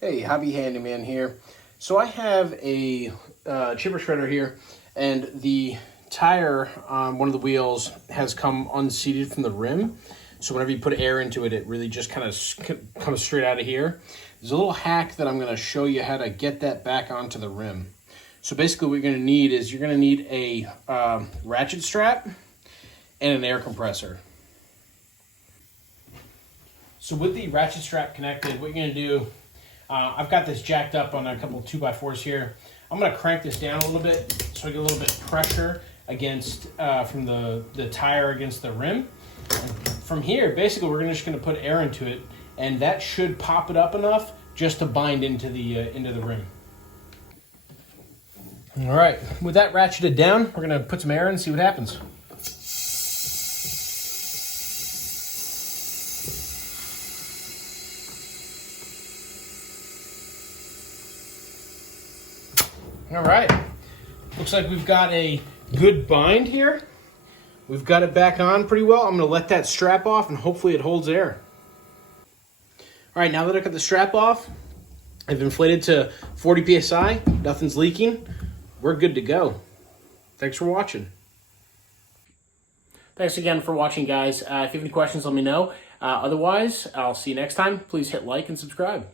Hey, Hobby Handyman here. So I have a chipper shredder here, and the tire on one of the wheels has come unseated from the rim. So whenever you put air into it, it really just kind of comes straight out of here. There's a little hack that I'm going to show you how to get that back onto the rim. So basically what you're going to need is you're going to need a ratchet strap and an air compressor. So with the ratchet strap connected, what you're going to do, I've got this jacked up on a couple of 2x4s here. I'm going to crank this down a little bit so I get a little bit of pressure against from the tire against the rim. And from here, basically, we're just going to put air into it, and that should pop it up enough just to bind into the rim. All right, with that ratcheted down, we're going to put some air in and see what happens. All right, looks like we've got a good bind here. We've got it back on pretty well. I'm gonna let that strap off and hopefully it holds air. All right, now that I got the strap off, I've inflated to 40 PSI, nothing's leaking. We're good to go. Thanks for watching. Thanks again for watching, guys. If you have any questions, let me know. Otherwise, I'll see you next time. Please hit like and subscribe.